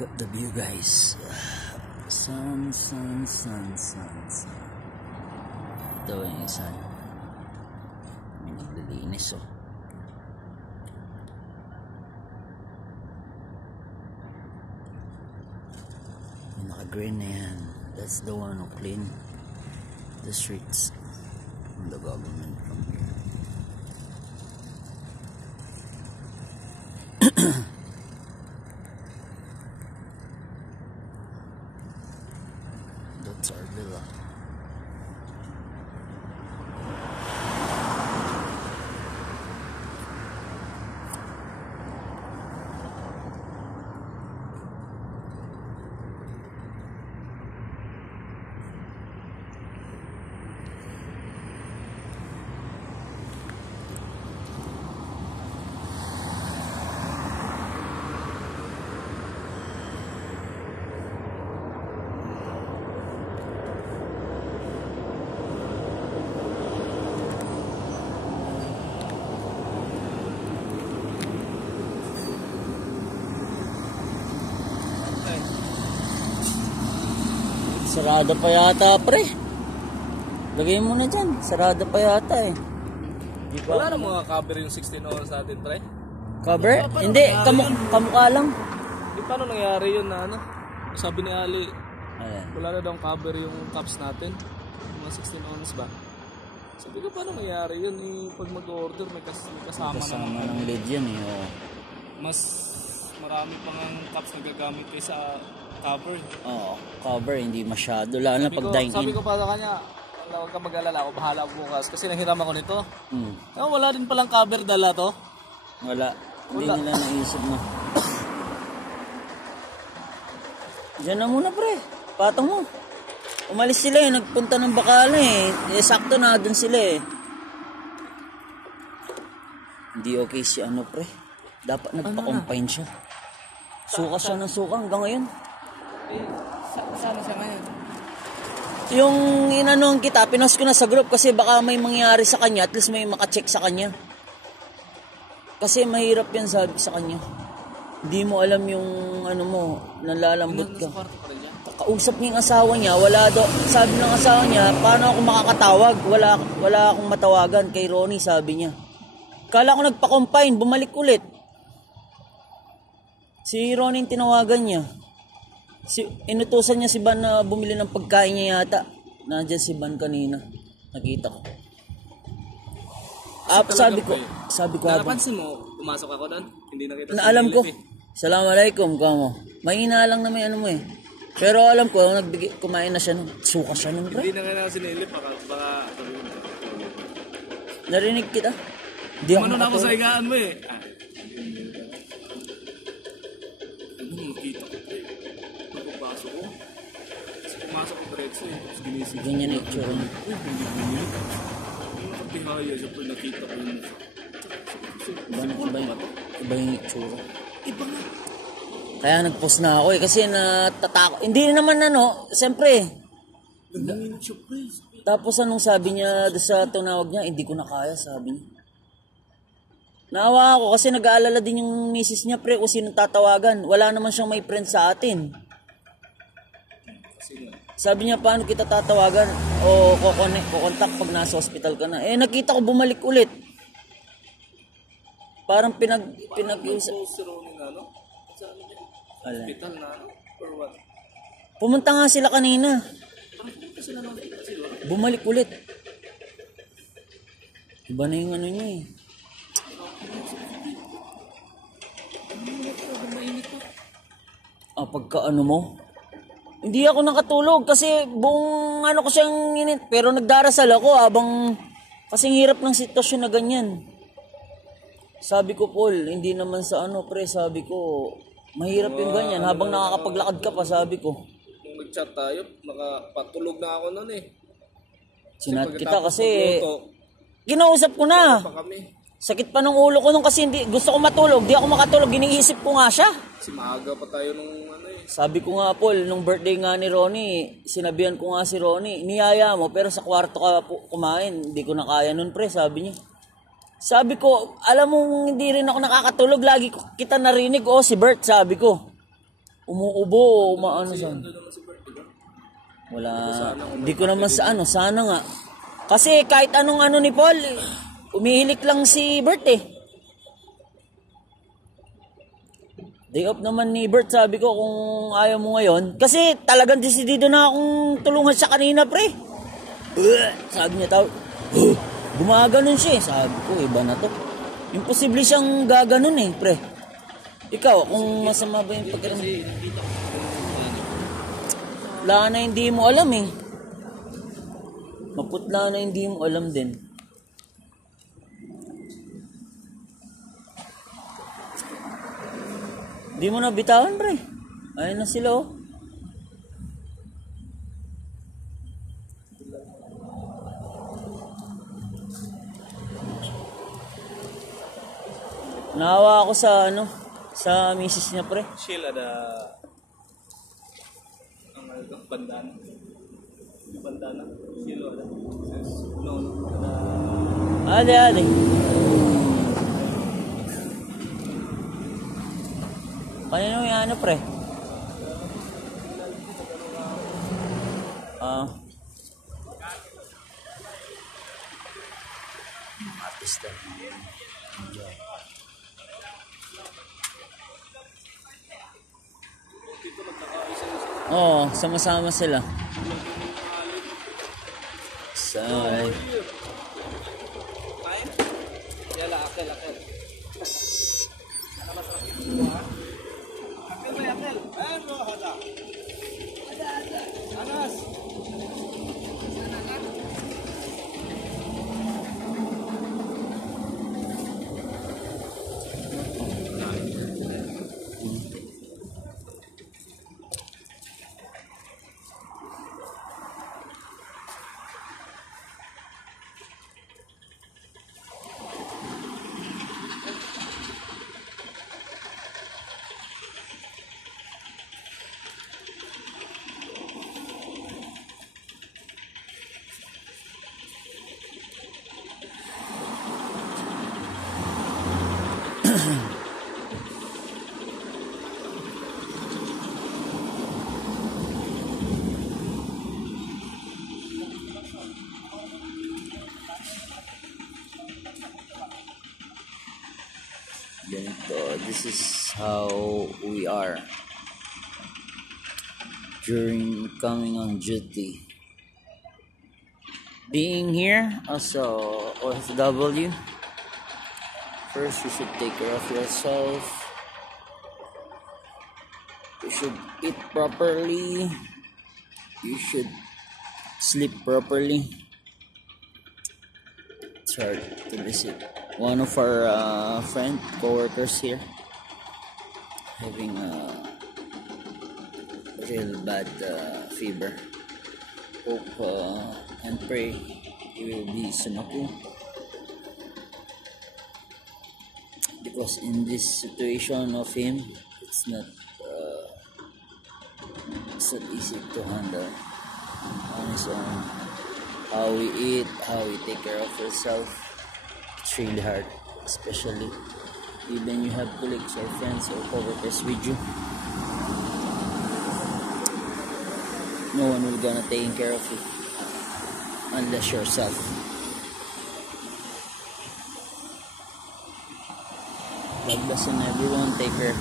Got the view, guys. Sun. Ito yung sun. May naglilinis, oh. Yung naka-green na yan. That's the one who clean the streets from the government from here. That's our villa. Sarado pa yata, pre. Lagay mo na dyan. Sarado pa yata eh. Wala na mga cover yung 16 oras natin, pre. Cover? Hindi, kamukha lang. Di paano nangyari yun na ano? Sabi ni Ali, Ayan. wala na daw cover yung cups natin. Mga 16 ounce ba? Sabi ko, paano nangyari yun? Eh, pag mag-order, may kasama na. ng lead yun eh. Oh. Mas marami pang ang cups na gagamit kaysa cover. Oo, cover. Hindi masyado. Lalo na pag dine-in. Sabi ko pa sa kanya, huwag ka mag-alala, ako bahala bukas. Kasi nanghiram ako nito. Wala din palang cover dala to. Wala. Hindi nila naisip mo. Diyan na muna, pre. Patong mo. Umalis sila eh. Nagpunta ng Bacala eh. Sakto na dun sila eh. Hindi okay si ano, pre. Dapat nagpa-confine siya. Suka siya ng suka hanggang ngayon. Sana siya ngayon. Yung inanong kita, pinost ko na sa group kasi baka may mangyari sa kanya. At least may makacheck sa kanya. Kasi mahirap yan sabi sa kanya. Hindi mo alam yung ano mo, nalalambot ka. Kausap niya yung asawa niya, wala do. Sabi ng asawa niya, paano ako makakatawag? Wala akong matawagan kay Ronnie, sabi niya. Kala ko nagpa-confine, bumalik ulit. Si Ronnie tinawagan niya. Inutusan niya si Van na bumili ng pagkain niya yata. Nandiyan si Van kanina. Nakita ko. Sabi ko napansin mo, pumasok ako doon. Hindi nakita na alam ko. Assalamualaikum, kamo. Mahina lang na may ano mo eh. Pero alam ko, kumain na siya nun. Suka siya nun, pre. Hindi na nga sinilip, baka narinig kita. Hindi ako na ako sa higaan mo eh. Makita ko, pre. Napapasok ko. Pumasok ko diretso eh. Ginising. Ganyan na itsura niya. Uy, hindi binilip. Nakapihaya siya, pre. Nakita ko yun. Iba yung itsura. Iba nga. Kaya nag-post na ako eh. Kasi natatakot. Hindi naman ano. Siyempre. Tapos anong sabi niya sa tunawag niya? Hindi ko na kaya, sabi niya. Naawa ako kasi nag-aalala din yung misis niya, pre, kung sinong tatawagan. Wala naman siyang may friend sa atin. Sabi niya, paano kita tatawagan? O kukontak pag nasa hospital ka na. Eh, nakita ko bumalik ulit. Parang pinag-iusap. Hospital na ano? Or what? Pumunta nga sila kanina. Bumalik ulit. Iba na yung ano niya eh. Pagka ano mo? Hindi ako nakatulog kasi buong ano ko siyang init. Pero nagdarasal ako habang kasing hirap ng sitwasyon na ganyan. Sabi ko, Paul, hindi naman sa ano, pre, sabi ko, mahirap yung ganyan. Habang nakakapaglakad ka pa, sabi ko. Nung nag-chat tayo, nakapatulog na ako nun eh. Sinat kita kasi, kinausap ko na. Sakit pa ng ulo ko nung kasi gusto ko matulog. Di ako makatulog, iniisip ko nga siya. Kasi maaga pa tayo nung ano eh. Sabi ko nga, Paul, nung birthday nga ni Ronnie, sinabihan ko nga si Ronnie, niyaya mo, pero sa kwarto ka kumain. Hindi ko na kaya nun, pre, sabi niya. Sabi ko, alam mo, hindi rin ako nakakatulog. Lagi ko kita narinig. Si Bert, sabi ko. umuubo o umaano sa... Ando naman si Bert, diba? Wala. Hindi ko naman sa ano. Sana nga. Kasi kahit anong ano ni Paul, umihilik lang si Bert eh. Day off naman ni Bert, sabi ko kung ayaw mo ngayon. Kasi talagang desidido na akong tulungan siya kanina, pre. Sabi niya tao, gumaganon siya eh. Sabi ko, iba na to. Imposible siyang gaganon eh, pre. Ikaw, kung masama ba yung pagkaroon? Wala na hindi mo alam eh. Maputla na hindi mo alam din. Di mo na bitawan, pre. Ayun na sila, oh. Naawa ako sa, ano, sa misis niya, pre. Sheila, ang bandana. Bandana. Sheila, no. Ade. Kanino yung ano, pre? Artista. Enjoy. Oo, sama-sama sila. Yala, akil. Anas. This is how we are during coming on duty. Being here as a OFW, first you should take care of yourself. You should eat properly. You should sleep properly. It's hard to visit one of our co-workers here having a real bad fever. Hope and pray he will be soon okay, because in this situation of him, it's not easy to handle on his own. How we eat, how we take care of yourself, it's really hard, especially even you have colleagues or friends or coworkers with you. No one will gonna take care of you unless yourself. God bless everyone. Take care.